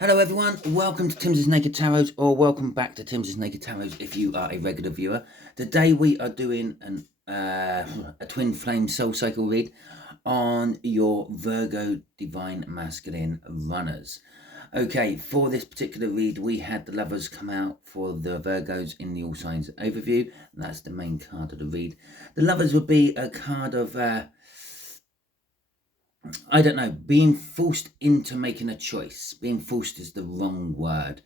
Hello everyone, welcome to Timsy Naked Tarot, or welcome back to Timsy Naked Tarot if you are a regular viewer. Today we are doing a twin flame soul cycle read on your Virgo Divine Masculine runners. Okay, for this particular read we had the lovers come out for the Virgos in the all signs overview. That's the main card of the read. The lovers would be a card of I don't know, being forced into making a choice. Being forced is the wrong word.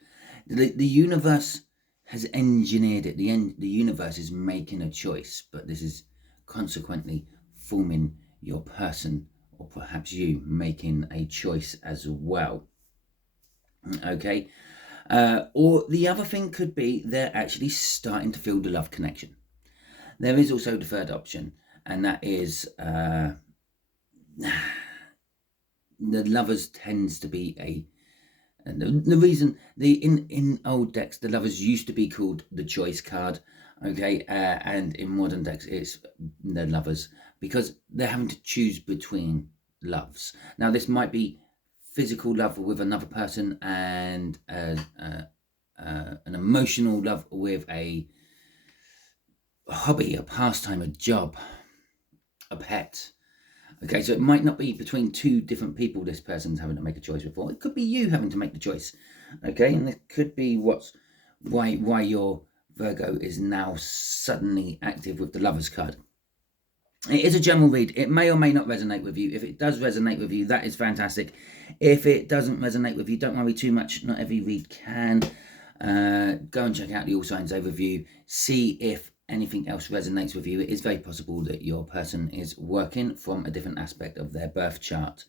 The universe has engineered it. The universe is making a choice, but this is consequently forming your person, or perhaps you making a choice as well. Okay. Or the other thing could be they're actually starting to feel the love connection. There is also the third option, and that is the lovers tends to be the reason in old decks the lovers used to be called the choice card, okay, and in modern decks it's the lovers because they're having to choose between loves. Now this might be physical love with another person and an emotional love with a hobby, a pastime, a job, a pet. Okay, so it might not be between two different people this person's having to make a choice before. It could be you having to make the choice. Okay, and it could be why your Virgo is now suddenly active with the Lovers card. It is a general read. It may or may not resonate with you. If it does resonate with you, that is fantastic. If it doesn't resonate with you, don't worry too much. Not every read can. Go and check out the All Signs overview. See if anything else resonates with you. It is very possible that your person is working from a different aspect of their birth chart.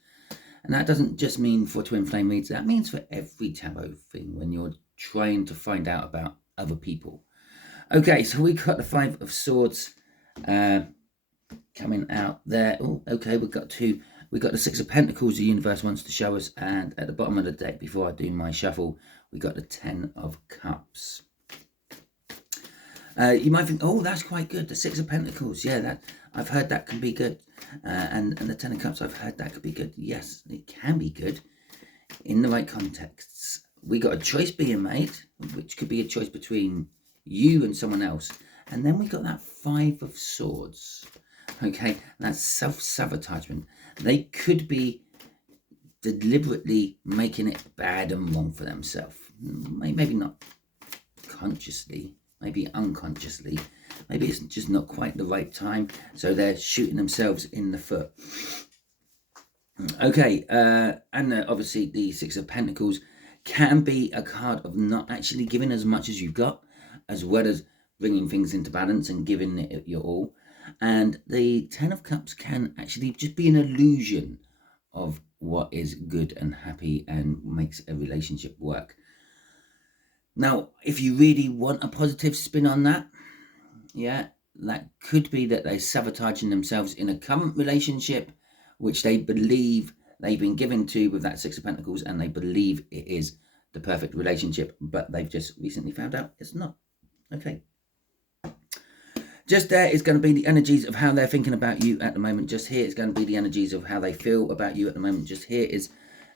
And that doesn't just mean for twin flame reads. That means for every tarot thing when you're trying to find out about other people. Okay, so we got the Five of Swords coming out there. Oh, okay, we've got two. We've got the Six of Pentacles the universe wants to show us, and at the bottom of the deck, before I do my shuffle, we got the Ten of Cups. You might think, oh, that's quite good. The Six of Pentacles, yeah, that I've heard that can be good, and the Ten of Cups, I've heard that could be good. Yes, it can be good in the right contexts. We got a choice being made, which could be a choice between you and someone else, and then we got that Five of Swords. Okay, that's self-sabotagement. They could be deliberately making it bad and wrong for themselves. Maybe not consciously, maybe unconsciously. Maybe it's just not quite the right time, so they're shooting themselves in the foot. Okay, and obviously the Six of Pentacles can be a card of not actually giving as much as you've got, as well as bringing things into balance and giving it your all. And the Ten of Cups can actually just be an illusion of what is good and happy and makes a relationship work. Now, if you really want a positive spin on that, yeah, that could be that they're sabotaging themselves in a current relationship, which they believe they've been given to with that Six of Pentacles, and they believe it is the perfect relationship, but they've just recently found out it's not. Okay. Just there is going to be the energies of how they're thinking about you at the moment. Just here is going to be the energies of how they feel about you at the moment. Just here is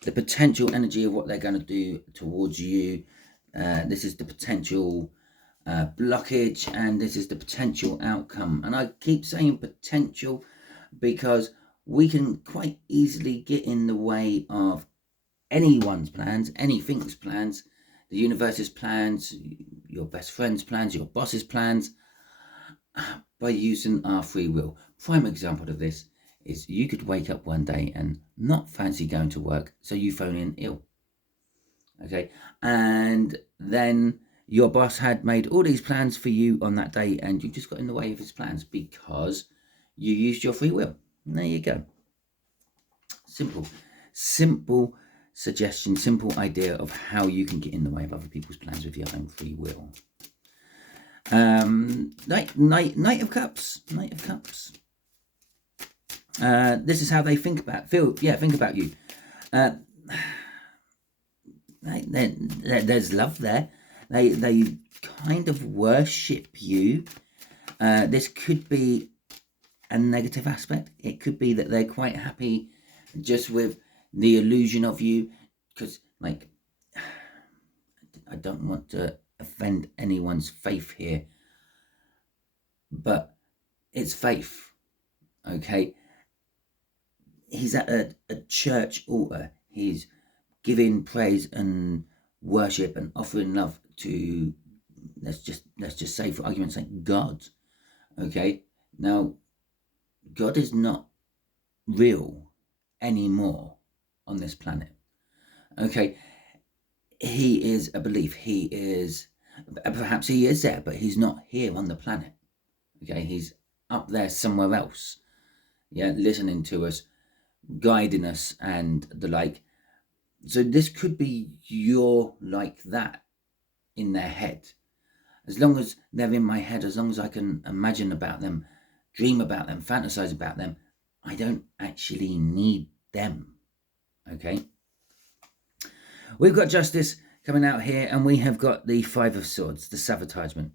the potential energy of what they're going to do towards you. This is the potential blockage, and this is the potential outcome. And I keep saying potential because we can quite easily get in the way of anyone's plans, anything's plans, the universe's plans, your best friend's plans, your boss's plans, by using our free will. Prime example of this is you could wake up one day and not fancy going to work, so you phone in ill. Okay, and then your boss had made all these plans for you on that day, and you just got in the way of his plans because you used your free will. And there you go. Simple suggestion, simple idea of how you can get in the way of other people's plans with your own free will. Knight of Cups. This is how they think about you. There's love there. They kind of worship you. This could be a negative aspect. It could be that they're quite happy just with the illusion of you, because like don't want to offend anyone's faith here, but it's faith, okay? He's at a church altar. He's giving praise and worship and offering love to, let's just say, for argument's sake, God, okay? Now, God is not real anymore on this planet, okay? He is a belief. He is, perhaps he is there, but he's not here on the planet, okay? He's up there somewhere else, yeah, listening to us, guiding us and the like. So this could be you're like that in their head. As long as they're in my head, as long as I can imagine about them, dream about them, fantasize about them, I don't actually need them, okay? We've got Justice coming out here, and we have got the Five of Swords, the sabotagement.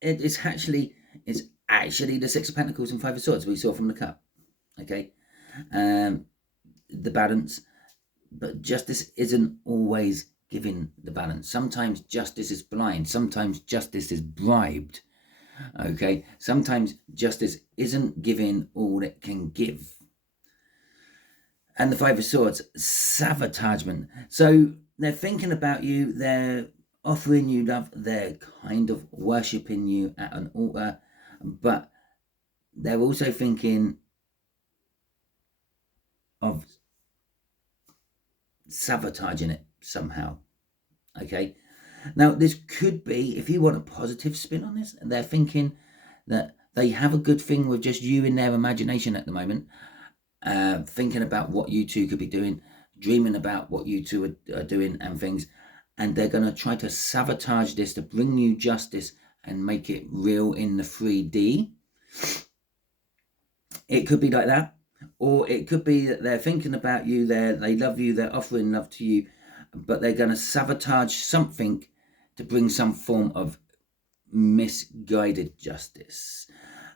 It's actually the Six of Pentacles and Five of Swords we saw from the cup, okay? The balance, but justice isn't always giving the balance. Sometimes justice is blind. Sometimes justice is bribed, okay? Sometimes justice isn't giving all it can give. And the Five of Swords, sabotagement. So they're thinking about you, they're offering you love, they're kind of worshipping you at an altar, but they're also thinking of sabotaging it somehow, okay? Now, this could be, if you want a positive spin on this, they're thinking that they have a good thing with just you in their imagination at the moment, thinking about what you two could be doing, dreaming about what you two are doing and things, and they're going to try to sabotage this to bring you justice and make it real in the 3D. It could be like that, or it could be that they're thinking about you, they love you, they're offering love to you, but they're going to sabotage something to bring some form of misguided justice.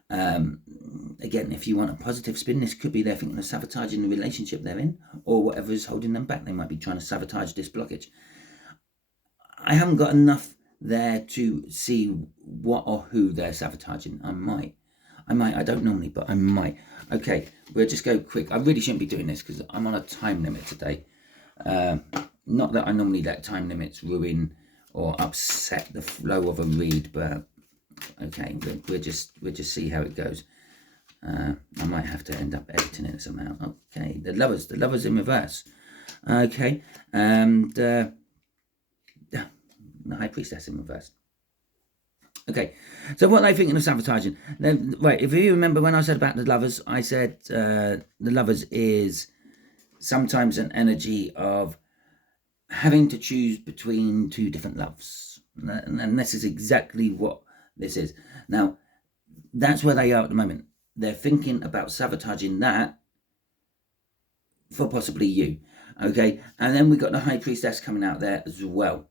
Again, if you want a positive spin, this could be they're thinking of sabotaging the relationship they're in, or whatever is holding them back. They might be trying to sabotage this blockage. I haven't got enough there to see what or who they're sabotaging. I might, I don't normally, but I might. Okay, we'll just go quick. I really shouldn't be doing this because I'm on a time limit today. Not that I normally let time limits ruin or upset the flow of a read, but okay, we'll just see how it goes. I might have to end up editing it somehow. Okay, the lovers in reverse. Okay, and the High Priestess in reverse. Okay, so what are they thinking of sabotaging? Then, right, if you remember when I said about the lovers, I said the lovers is sometimes an energy of having to choose between two different loves. And this is exactly what this is. Now, that's where they are at the moment. They're thinking about sabotaging that for possibly you. Okay, and then we got the High Priestess coming out there as well.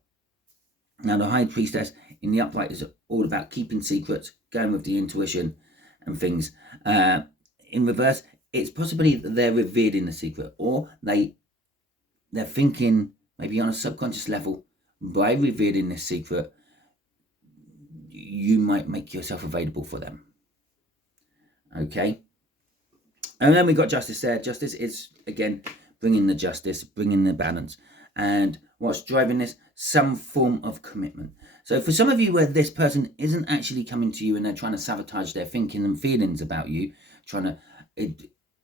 Now, the High Priestess in the upright is all about keeping secrets, going with the intuition and things. In reverse, it's possibly that they're revealing the secret, or they're thinking maybe on a subconscious level, by revealing this secret, you might make yourself available for them. Okay, and then we got Justice there. Justice is, again, bringing the justice, bringing the balance. And what's driving this? Some form of commitment. So for some of you where this person isn't actually coming to you and they're trying to sabotage their thinking and feelings about you, trying to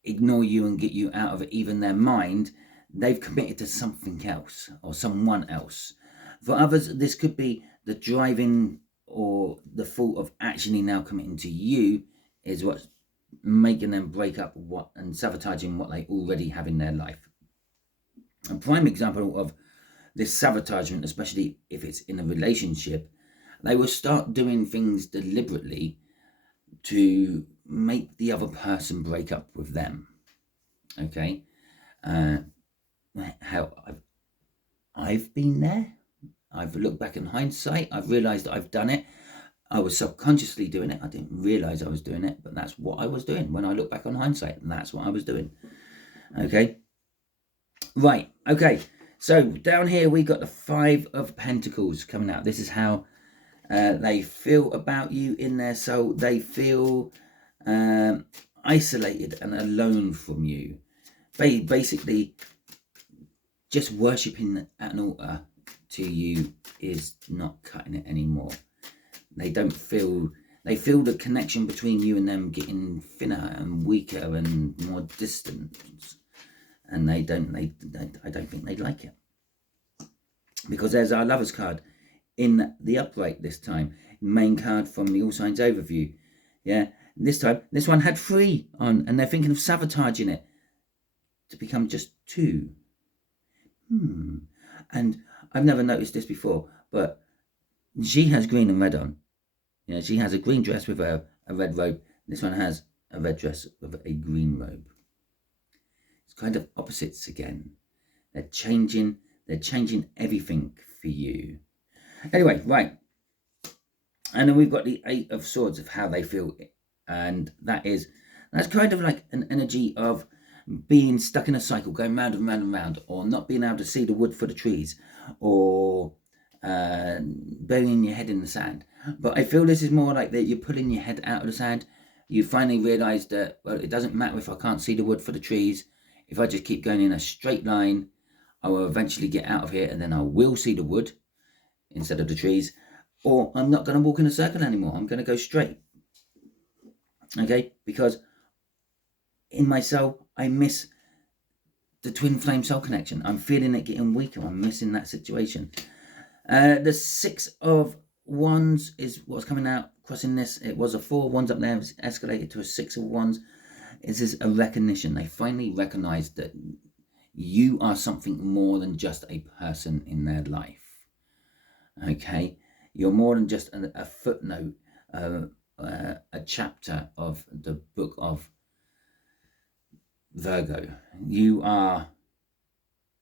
ignore you and get you out of even their mind, they've committed to something else or someone else. For others, this could be the driving or the thought of actually now committing to you is what's making them break up and sabotaging what they already have in their life. A prime example of this sabotagement, especially if it's in a relationship, they will start doing things deliberately to make the other person break up with them. Okay, how I've been there. I've looked back in hindsight. I've realized that I've done it. I was subconsciously doing it. I didn't realize I was doing it, but that's what I was doing. When I look back on hindsight, that's what I was doing. Okay. Right. Okay. So down here we got the Five of Pentacles coming out. This is how they feel about you in their soul. They feel isolated and alone from you. They basically just worshipping at an altar to you is not cutting it anymore. They feel the connection between you and them getting thinner and weaker and more distant, and I don't think they'd like it, because there's our Lovers card in the upright this time, main card from the All Signs overview. Yeah, this time this one had 3 on, and they're thinking of sabotaging it to become just 2. And I've never noticed this before, but she has green and red on. Yeah, she has a green dress with a red robe. This one has a red dress with a green robe. It's kind of opposites again. They're changing everything for you. Anyway, right. And then we've got the 8 of Swords of how they feel. And that's kind of like an energy of being stuck in a cycle, going round and round and round, or not being able to see the wood for the trees, or burying your head in the sand. But I feel this is more like that you're pulling your head out of the sand. You finally realise that, well, it doesn't matter if I can't see the wood for the trees. If I just keep going in a straight line, I will eventually get out of here, and then I will see the wood instead of the trees. Or I'm not going to walk in a circle anymore. I'm going to go straight. Okay? Because in my soul, I miss the twin flame soul connection. I'm feeling it getting weaker. I'm missing that situation. The 6 of Wands is what's coming out, crossing this. It was a 4 of Wands up there. It's escalated to a 6 of Wands. This is a recognition. They finally recognize that you are something more than just a person in their life. Okay? You're more than just a footnote, a chapter of the book of Virgo. You are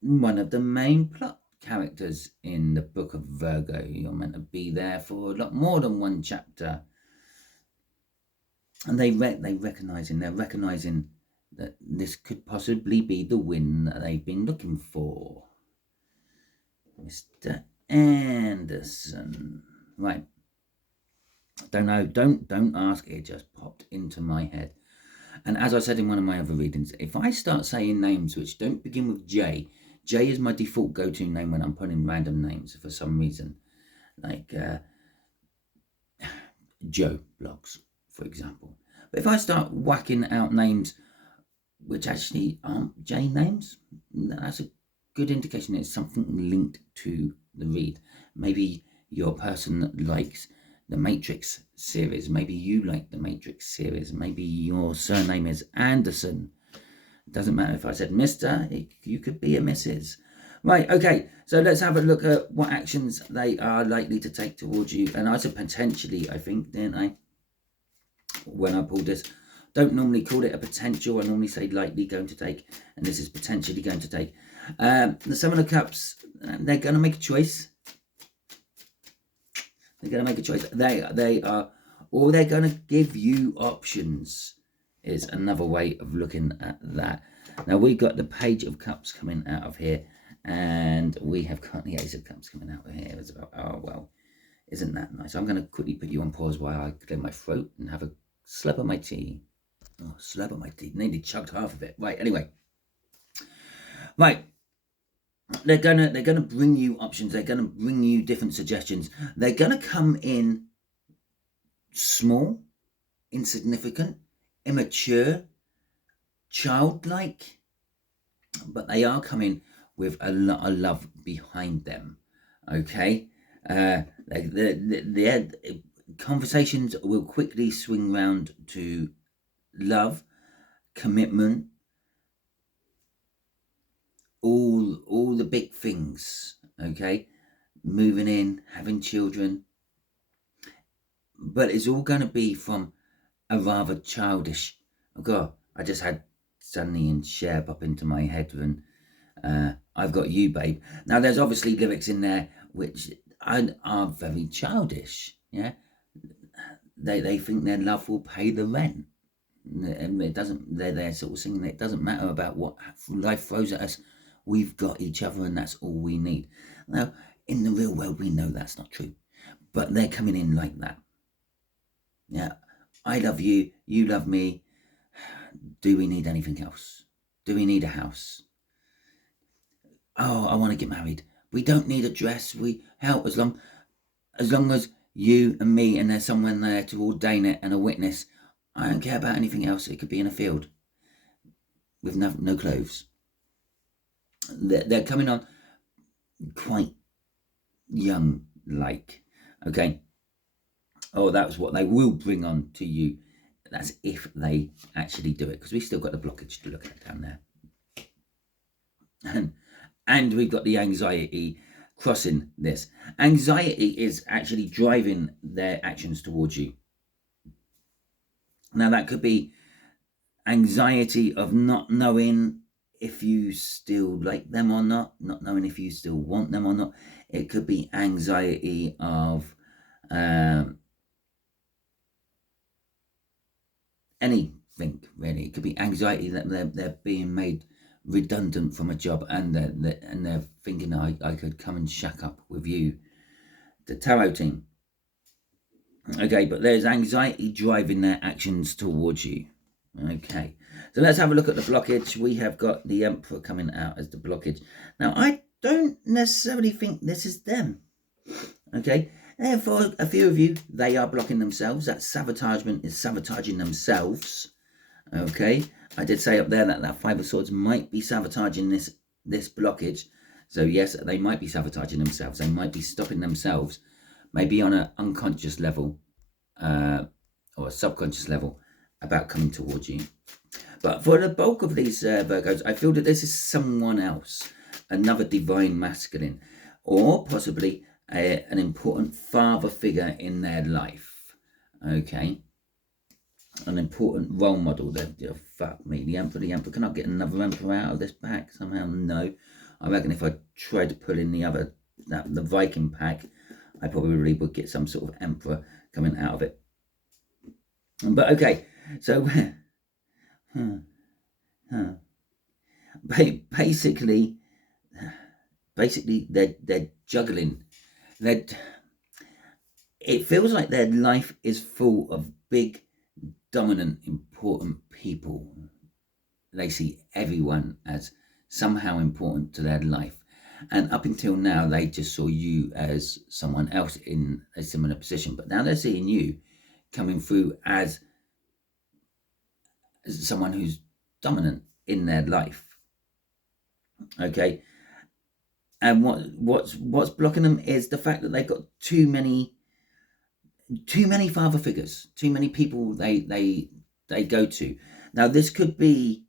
one of the main plot characters in the book of Virgo. You're meant to be there for a lot more than one chapter. And they're recognizing that this could possibly be the win that they've been looking for. Mr. Anderson. Right. Don't know. Don't ask. It just popped into my head. And as I said in one of my other readings, if I start saying names which don't begin with J is my default go-to name when I'm putting random names for some reason. Like Joe Blogs, for example. But if I start whacking out names which actually aren't J names, that's a good indication it's something linked to the read. Maybe your person likes the Matrix series. Maybe you like the Matrix series. Maybe your surname is Anderson. It doesn't matter if I said Mr. You could be a Mrs. Right, okay. So let's have a look at what actions they are likely to take towards you. And I said potentially, I think, didn't I? When I pulled this. Don't normally call it a potential. I normally say likely going to take. And this is potentially going to take. The 7 of Cups, they're going to make a choice. They're going to make a choice. They are, or they're going to give you options, is another way of looking at that. Now we got the Page of Cups coming out of here, and we have got the Ace of Cups coming out of here. It's about, oh well, isn't that nice? I'm going to quickly put you on pause while I clear my throat and have a slurp of my tea. Oh, slurp of my tea. Nearly chugged half of it. Right. Anyway. Right. They're gonna bring you options. They're gonna bring you different suggestions. They're gonna come in small, insignificant, immature, childlike, but they are coming with a lot of love behind them. Okay, the conversations will quickly swing round to love, commitment. All the big things, okay? Moving in, having children. But it's all going to be from a rather childish... Oh, God, I just had Sunny and Cher pop into my head and I've got you, babe. Now, there's obviously lyrics in there which are very childish, yeah? They think their love will pay the rent. And it doesn't... They're sort of singing, it doesn't matter about what life throws at us. we've got each other and that's all we need. Now, in the real world, we know that's not true, but they're coming in like that. Yeah, I love you, you love me. Do we need anything else? Do we need a house? Oh, I want to get married. We don't need a dress. We help as long as you and me and there's someone there to ordain it and a witness. I don't care about anything else. It could be in a field with no clothes. They're coming on quite young, like, okay. Oh, that's what they will bring on to you. That's if they actually do it, because we've still got the blockage to look at down there. And we've got the anxiety crossing this. Anxiety is actually driving their actions towards you. Now, that could be anxiety of not knowing if you still like them or not knowing if you still want them or not. It could be anxiety of anything, really. It could be anxiety that they're being made redundant from a job, and they're thinking, I could come and shack up with you, the tarot team. Okay, but there's anxiety driving their actions towards you. Okay, so let's have a look at the blockage. We have got the Emperor coming out as the blockage. Now, I don't necessarily think this is them. Okay, and for a few of you, they are blocking themselves. That sabotagement is sabotaging themselves. Okay, I did say up there that Five of Swords might be sabotaging this blockage. So yes, they might be sabotaging themselves. They might be stopping themselves, maybe on an unconscious level or a subconscious level, about coming towards you. But for the bulk of these Virgos, I feel that this is someone else, another divine masculine, or possibly an important father figure in their life. Okay, an important role model. Fuck me, the Emperor. Can I get another Emperor out of this pack somehow? No. I reckon if I tried to pull in the Viking pack, I probably really would get some sort of Emperor coming out of it. But okay, so basically they're juggling. It feels like their life is full of big, dominant, important people. They see everyone as somehow important to their life. And up until now, they just saw you as someone else in a similar position. But now they're seeing you coming through as someone who's dominant in their life. Okay. And what's blocking them is the fact that they've got too many father figures, too many people they go to. Now, this could be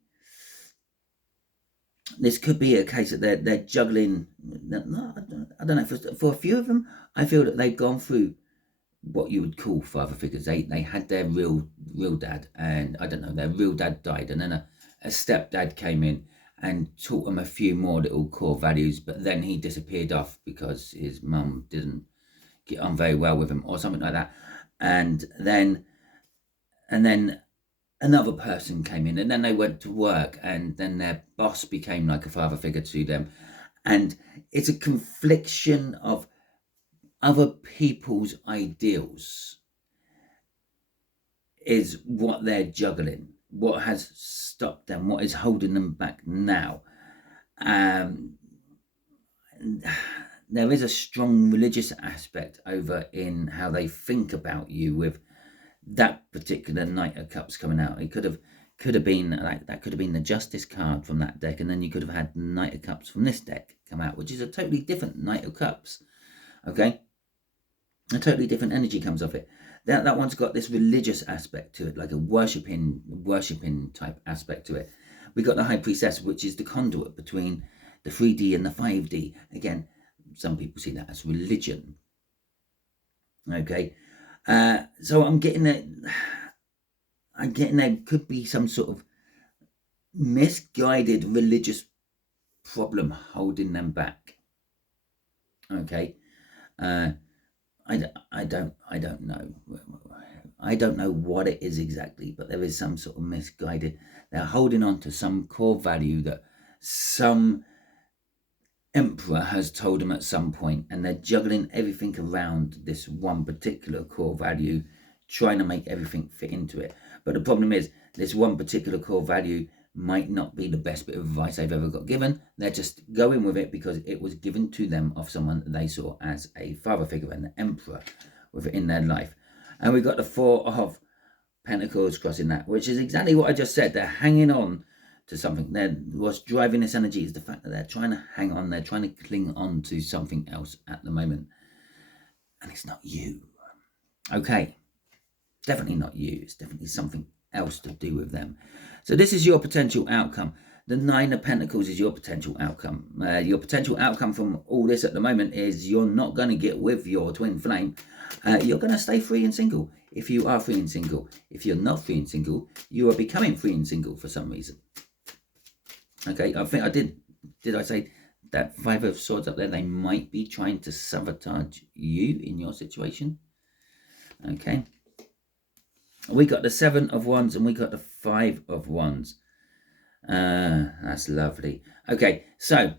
a case that they're juggling. No, I don't know. For a few of them, I feel that they've gone through what you would call father figures. They had their real dad, and I don't know, their real dad died, and then a stepdad came in and taught them a few more little core values, but then he disappeared off because his mum didn't get on very well with him or something like that. And then another person came in, and then they went to work, and then their boss became like a father figure to them. And it's a confliction of other people's ideals is what they're juggling, what has stopped them, what is holding them back now. There is a strong religious aspect over in how they think about you with that particular Knight of Cups coming out. It could have been like that. Could have been the Justice card from that deck, and then you could have had Knight of Cups from this deck come out, which is a totally different Knight of Cups. Okay, a totally different energy comes off it. That one's got this religious aspect to it, like a worshipping type aspect to it. We got the High Priestess, which is the conduit between the 3D and the 5D. Again, some people see that as religion. Okay, so I'm getting that there could be some sort of misguided religious problem holding them back. Okay, I don't know. I don't know what it is exactly, but there is some sort of misguided. They're holding on to some core value that some Emperor has told them at some point, and they're juggling everything around this one particular core value, trying to make everything fit into it. But the problem is, this one particular core value might not be the best bit of advice they've ever got given. They're just going with it because it was given to them of someone that they saw as a father figure and the emperor within their life. And we've got the Four of Pentacles crossing that, which is exactly what I just said. They're hanging on to something. What's driving this energy is the fact that they're trying to hang on. They're trying to cling on to something else at the moment. And it's not you. Okay. Definitely not you. It's definitely something else to do with them. So this is your potential outcome. The Nine of Pentacles is your potential outcome. Your potential outcome from all this at the moment is you're not going to get with your twin flame. You're going to stay free and single if you are free and single. If you're not free and single, you are becoming free and single for some reason. Okay, I think I did I say that Five of Swords up there? They might be trying to sabotage you in your situation. Okay. We got the Seven of Wands and we got the Five of Wands. That's lovely. Okay, so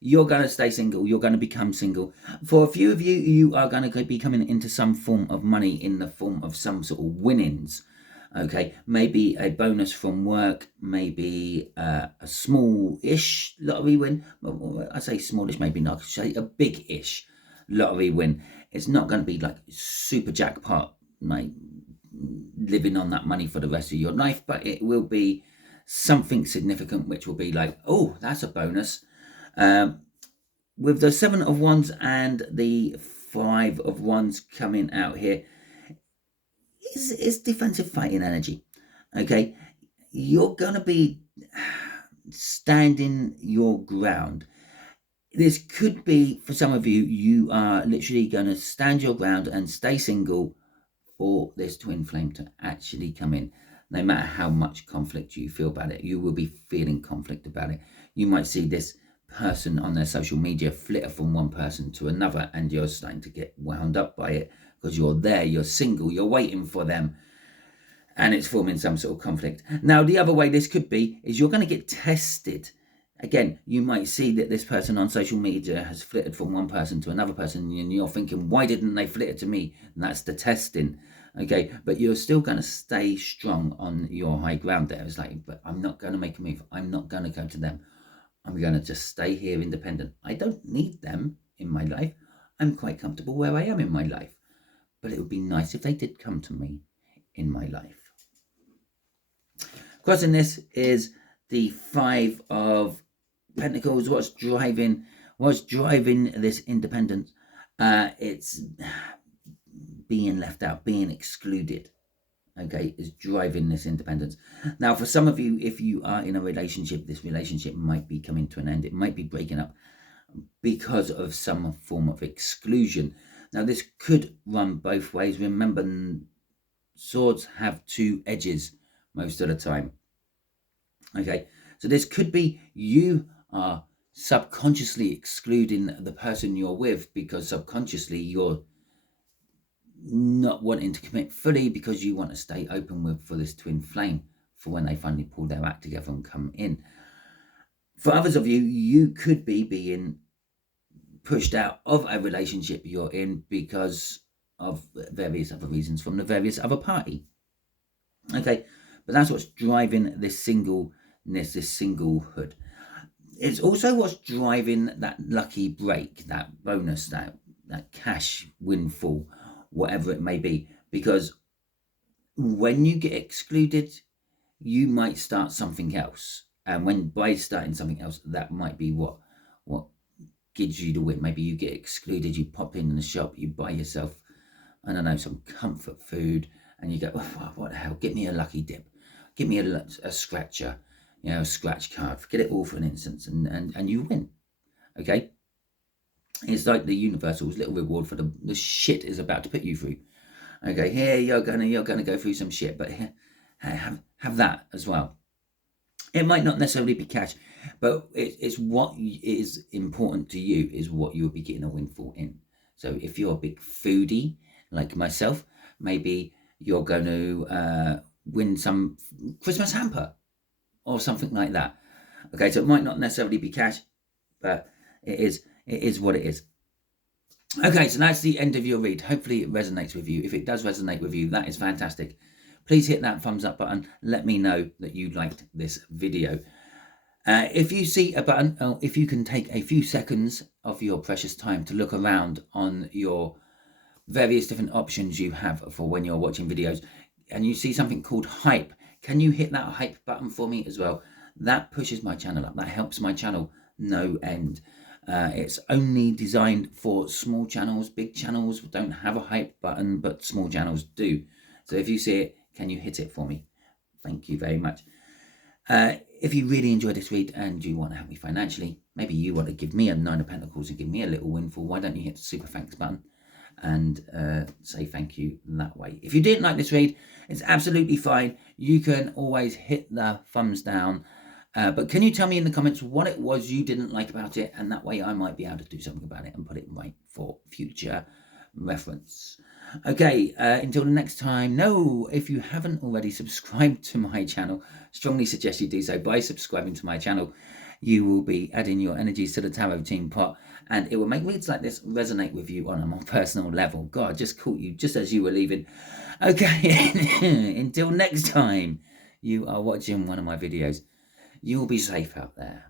you're going to stay single. You're going to become single. For a few of you, you are going to be coming into some form of money in the form of some sort of winnings. Okay, maybe a bonus from work, maybe a small-ish lottery win. Well, I say smallish, maybe not. I say a big-ish lottery win. It's not going to be like super jackpot, like living on that money for the rest of your life, but it will be something significant, which will be like, oh, that's a bonus. With the Seven of Wands and the Five of Wands coming out here, is defensive fighting energy. Okay, you're gonna be standing your ground. This could be, for some of you, you are literally gonna stand your ground and stay single for this twin flame to actually come in. No matter how much conflict you feel about it, you will be feeling conflict about it. You might see this person on their social media flitter from one person to another, and you're starting to get wound up by it because you're there, you're single, you're waiting for them, and it's forming some sort of conflict. Now, the other way this could be is you're going to get tested. Again, you might see that this person on social media has flitted from one person to another person, and you're thinking, why didn't they flitter to me? And that's the testing. Okay, but you're still going to stay strong on your high ground there. It's like, but I'm not going to make a move. I'm not going to go to them. I'm going to just stay here independent. I don't need them in my life. I'm quite comfortable where I am in my life. But it would be nice if they did come to me in my life. Crossing this is the Five of Pentacles. What's driving this independence? It's being left out, being excluded. Okay, is driving this independence. Now, for some of you, if you are in a relationship, this relationship might be coming to an end. It might be breaking up because of some form of exclusion. Now, this could run both ways. Remember, swords have two edges most of the time. Okay, so this could be you are subconsciously excluding the person you're with because subconsciously you're not wanting to commit fully because you want to stay open for this twin flame for when they finally pull their act together and come in. For others of you, you could be being pushed out of a relationship you're in because of various other reasons from the various other party. Okay, but that's what's driving this singleness, this singlehood. It's also what's driving that lucky break, that bonus, that cash windfall, whatever it may be, because when you get excluded, you might start something else, and by starting something else, that might be what gives you the win. Maybe you get excluded, you pop in the shop, you buy yourself, I don't know, some comfort food, and you go, oh, what the hell, get me a lucky dip, give me a scratcher, a scratch card, forget it all for an instance, and you win. Okay, it's like the universal's little reward for the shit is about to put you through. Okay, here you're gonna go through some shit, but here, have that as well. It might not necessarily be cash, but it's what is important to you is what you'll be getting a windfall in. So if you're a big foodie like myself, maybe you're going to win some Christmas hamper or something like that. Okay, so it might not necessarily be cash, but It is what it is. Okay, so that's the end of your read. Hopefully it resonates with you. If it does resonate with you, that is fantastic. Please hit that thumbs up button. Let me know that you liked this video. If you see a button, if you can take a few seconds of your precious time to look around on your various different options you have for when you're watching videos, and you see something called hype, can you hit that hype button for me as well? That pushes my channel up. That helps my channel no end. It's only designed for small channels. Big channels don't have a hype button, but small channels do. So if you see it, can you hit it for me? Thank you very much. If you really enjoyed this read and you want to help me financially, maybe you want to give me a 9 of Pentacles and give me a little windfall, why don't you hit the super thanks button and say thank you that way. If you didn't like this read, it's absolutely fine. You can always hit the thumbs down. But can you tell me in the comments what it was you didn't like about it? And that way I might be able to do something about it and put it right for future reference. Okay, until next time. No, if you haven't already subscribed to my channel, strongly suggest you do so. By subscribing to my channel, you will be adding your energies to the tarot team pot, and it will make reads like this resonate with you on a more personal level. God, I just caught you just as you were leaving. Okay, until next time you are watching one of my videos, you will be safe out there.